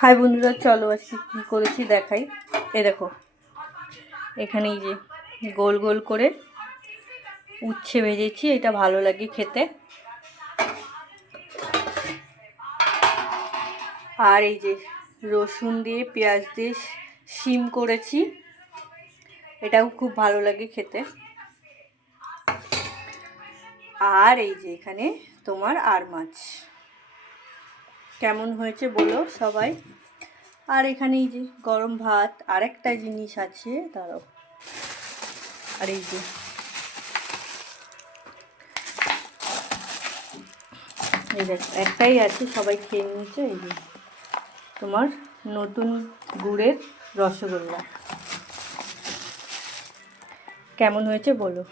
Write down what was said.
High বন্ধুরা, চলো আজকে কী করেছি দেখাই। এ দেখো, এখানে এই যে গোল গোল করে উচ্ছে ভেজেছি, এটা ভালো লাগে খেতে। আর এই যে রসুন দিয়ে পেঁয়াজ দিয়ে শিম করেছি, এটাও খুব ভালো লাগে খেতে। আর এই যে এখানে তোমার আর মাছ, কেমন হয়েছে বলো সবাই। আর এখানে এই যে গরম ভাত, আর একটা জিনিস আছে দাঁড়াও। আর এই যে এই দেখো একটাই আছে, সবাই খেয়ে নিয়েছে। এই যে তোমার নতুন গুড়ের রসগোল্লা, কেমন হয়েছে বলো।